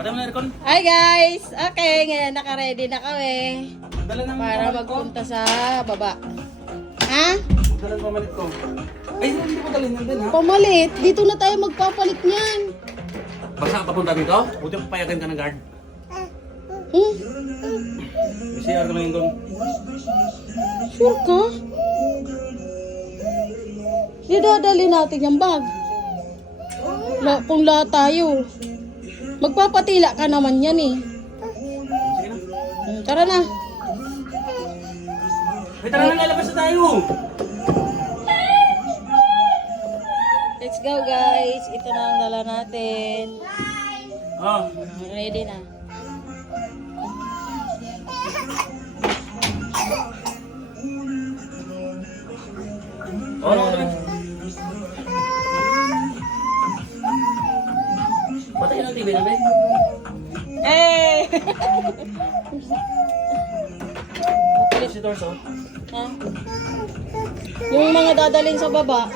Patay mo na aircon. Hi guys! Okay, ngayon naka-ready na kami Dala ng para pamalit ko. magpunta sa baba. Ha? Dala ng pamalit ko. Ay, hindi ko dalhin yan din ha. Pamalit? Dito na tayo magpapalit niyan. Basta papunta dito? Buti papayagan ka ng guard. Hmm? May CR ka lang doon. Sure ka? Idadali natin yung bag. Kung lahat tayo. Magpapatila ka naman yan eh. Sige na. Tara na. Ay, tara na, lalabas na tayo. Let's go guys. Ito na ang dala natin. Oh. Ready na. Oh, no, no. Patay ng TV namin. Eh! Si Torso. Ha? Yung mga dadalhin sa baba.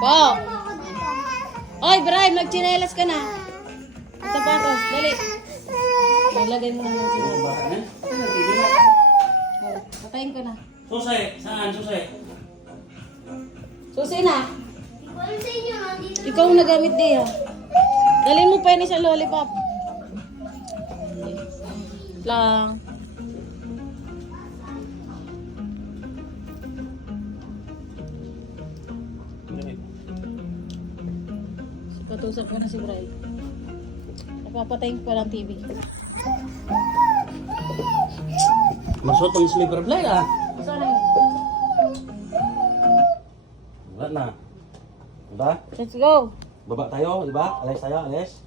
Po! Oy, Bray, magchinelas ka na. Sapatos, dali. Maglagay mo na ng chinelas. Bata na. Patay ng TV mo. Oh, patayin ko na. Susay. Saan? Susay. Susi na. Ikaw ang nagamit diya. Dalhin mo pa yun sa lollipop. Lang. Katusap ko na si Bray. Napapatayin ko pa ng TV. Masot ang sleeper fly ah. Saan na yun? Wala na. Diba? Let's go! Baba tayo, di ba? Alis tayo, alis.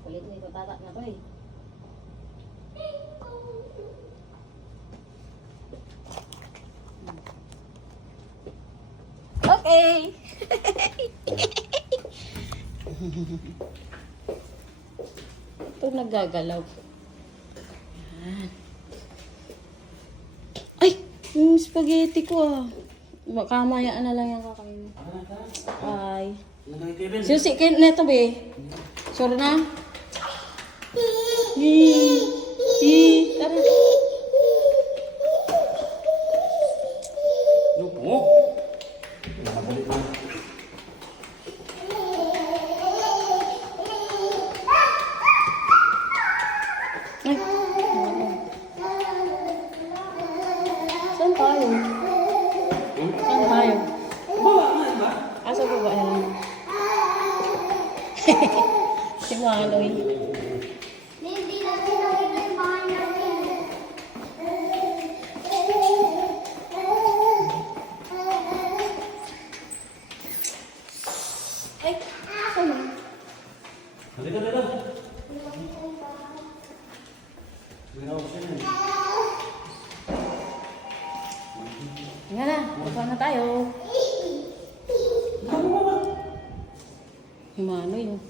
Kulit na ito, tatak na to eh. Okay! Ito naggagalaw. Yan. Ay! Yung spaghetti ko ah. Kamayaan na lang yung kakain. Ay. Susi, kayo na ito be. Sure na? Tara. Lupo. Nakabalik na. Ay. Saan tayo? Saan tayo? Asa baba na lang. Si Manoy. Ay, saan? Halika, halika. Nga na, baba na tayo. Si Manoy. Oh.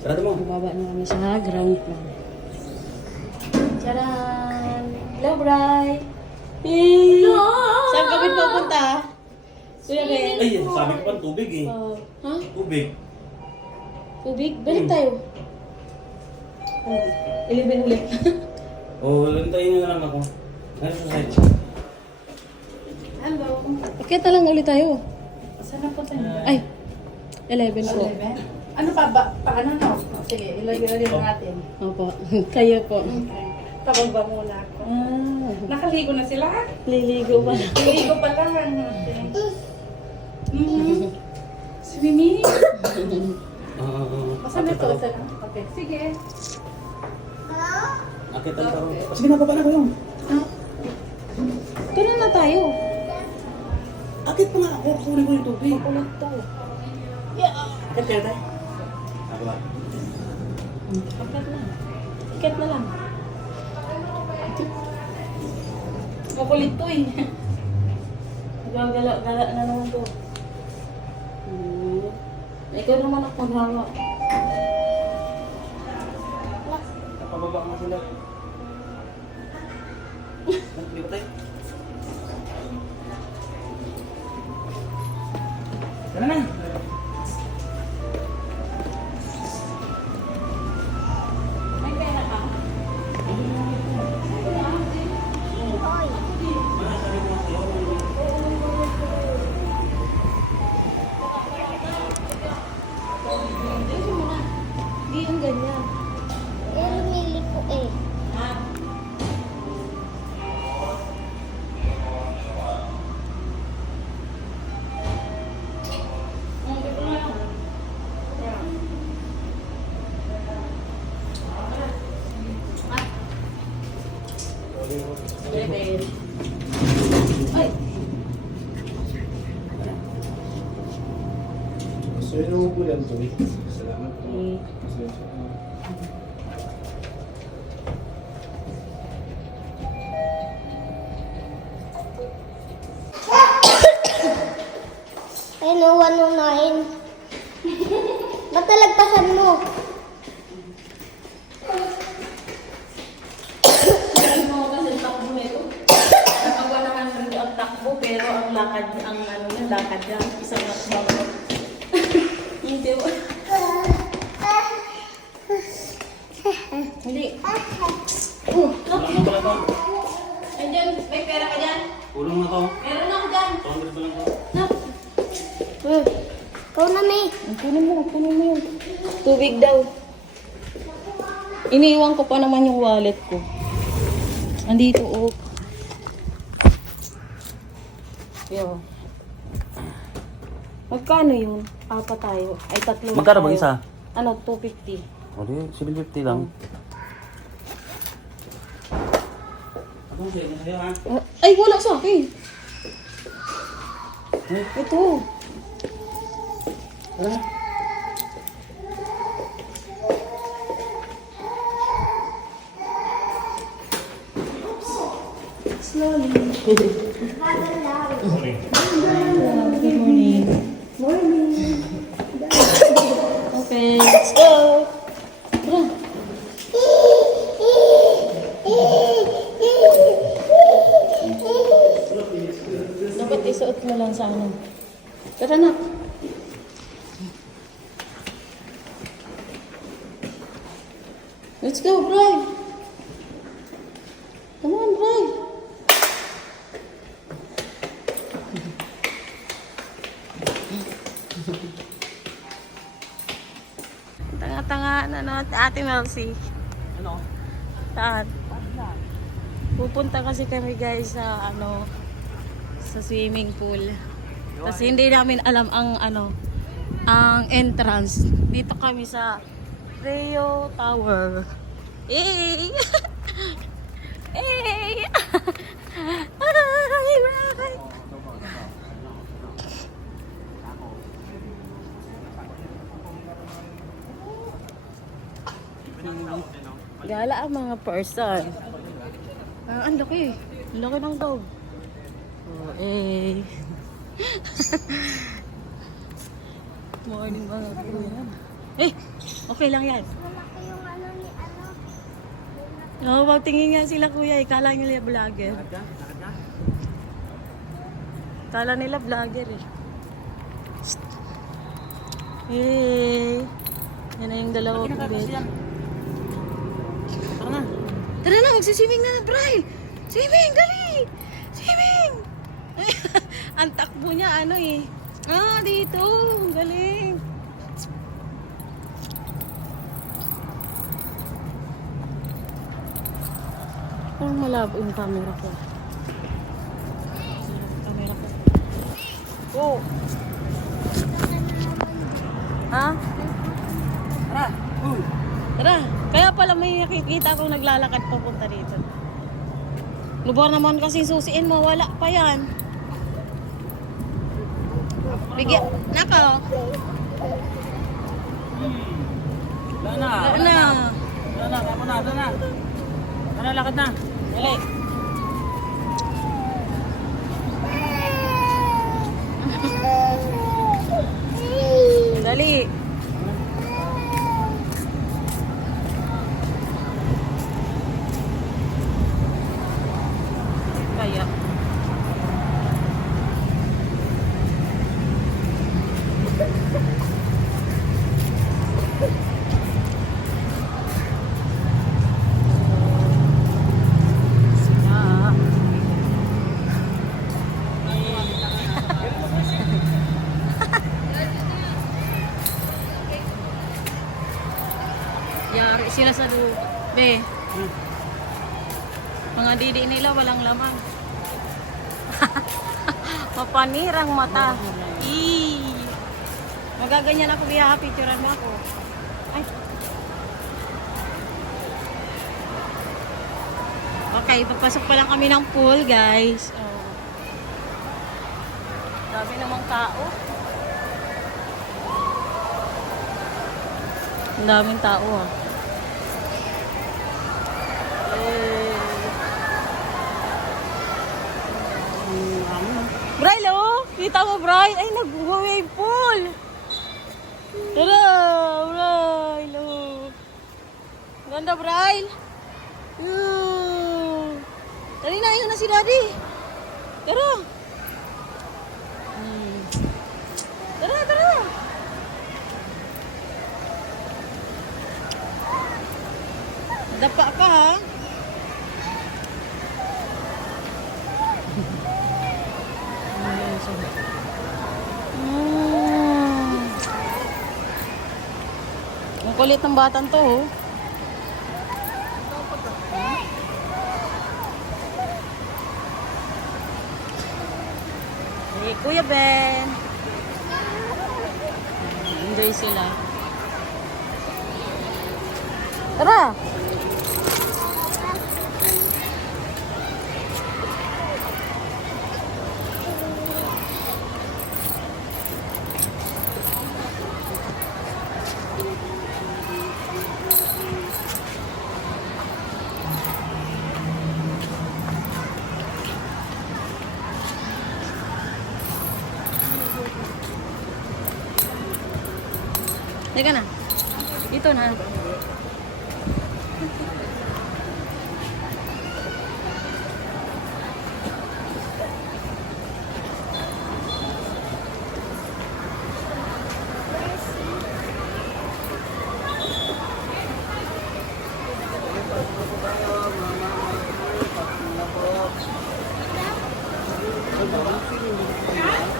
Sarado mo. Baba na kami sa ground floor. Charan! Hello, Bray! Hello! Saan kami pupunta? Kuya Ben? Ay, sabi ko pa tubig eh. Ha? Tubig. Tubig? Balik tayo. 11 ulit. Oh, lantayin nyo na lang ako. Ano sa side? Hello. Bakit na lang ulit tayo? Saan na po tayo? Ay, 11 po. 11? Ano pa ba? Paano no? Sige, ilagay na rin natin. Opo. Kayo po. Okay. Tabag ba muna ako? Ah, Nakaligo na sila? liligo pa. Naligo pa lang. Okay. Si Mimi? Saan na to? Saan? Okay, sige. Akit ang taro. Sige na, baba na ko yung. Tara na tayo. Akit pa nga ako. Kunin ko yung tubig. Ulit tayo. Akit kaya tayo. Ako ba? Akit na. Akit na lang. Makulit to eh. Gala na naman to. Ikaw naman ang paghanga. bababa nga sila. Lipat tayo. Tara na. May pera ka? Hindi yung ganyan. Lumili po eh. Ha? Ay! So yun ang ulan to eh. Salamat po. Pasensya na. Ay, no, 109. Ba't nalagpasan mo? Hindi mo kasi takbo nito. Nakagawa naman rin ang takbo, pero ang lakad, ang ano niya, lakad niya, isang lakbang. Hindi mo. Hindi. Kulang na pala to. Andyan, may pera ka dyan? Kulang na to. Meron ako dyan. 200 pa lang to. Nak. Ikaw na, May. Kunin mo yun. Tubig daw. Iniiwan ko pa naman yung wallet ko. Andito, oh. Yo. Magkano yun? Apat tayo. Ay, tatlo na Magkano ba tayo. isa? Ano, 250. O di, 750 lang. Ano sa'yo? Ano sa'yo ha? Ay, wala sa akin. Ito. Tara. Slowly. Good Good morning. Okay, let's go. Tara. Dapat isuot mo lang sa ano. Tara na. Let's go, Bri. Come on, Bri. Tanga-tanga na naman Ate Melcy. Ano? Saan? Pupunta kasi kami guys sa ano sa swimming pool. Kasi hindi namin alam ang ano ang entrance. Dito kami sa Rio Tower. Hey! Hey! Ay, bakit? Gala ang mga person. Ang laki. Ang laki ng dog. Oh, eh. Morning mga kuya. Eh, okay lang yan. Malaki yung ano ni ano. Oo, magtingin nga sila kuya. Kala nila vlogger. Kala nila vlogger eh. Hey. Yan na yung dalawa ko bet. Tara na. Tara na, magsiswimming na na, Bri. Swimming, dali. Swimming. Ang takbo niya, ano eh. Ah, dito. Galing. Parang malabo yung camera ko. Camera ko. Oh. Ha? Tara. Tara. Kaya pala may nakikita akong naglalakad papunta dito. Lubar naman kasi susiin mo. Wala pa yan. Bigyan. Nako. Wala na. Wala na. Wala na. Tama na. Wala na. Tara, lakad na. Dali. Dali. Yari sila sa Be. Mga didi nila walang laman. Mapanirang mata. Magaganyan ako, biya, picturean mo ako. Ay. Okay, papasok pa lang kami ng pool, guys. Oh. Dami namang tao. Ang daming tao, ah. Bray, oh! Kita mo, Bray? Ay, nag-wave pool! Tara, Bray, oh! Ganda, Bray! Dali na, yun na si Daddy! Tara! Tara, tara! Dapa ka, ha? Ang kulit ng batang to, oh. Hey, Kuya Ben. Enjoy sila. Tara! Teka na. Dito na.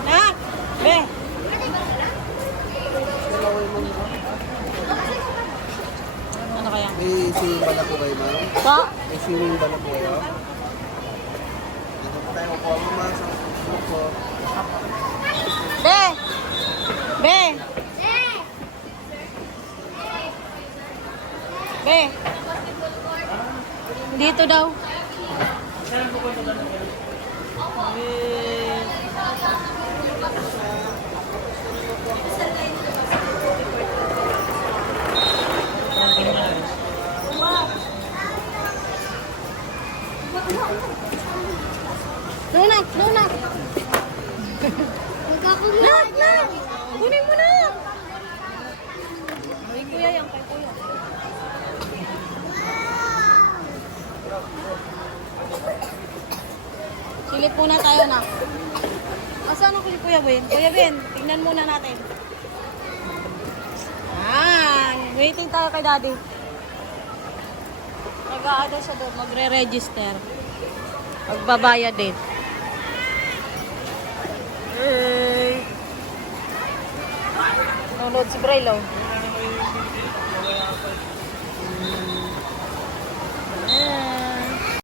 Na! Be! Ano kaya? May swimming ba na po kayo, ma'am? Pa? May swimming ba na po kayo? Dito po tayo po, mama. Sa po. Be! Be! Be! Dito daw. Lunak! Lunak! Nak! Nak! Kunin mo na! Kay kuya yan, kay kuya. Silip muna tayo na. Asan ako si Kuya Ben? Kuya Ben, tingnan muna natin. Waiting tayo kay Daddy. Mag-aado siya doon, magre-register. Magbabayad din. Nanonood si Braille, oh.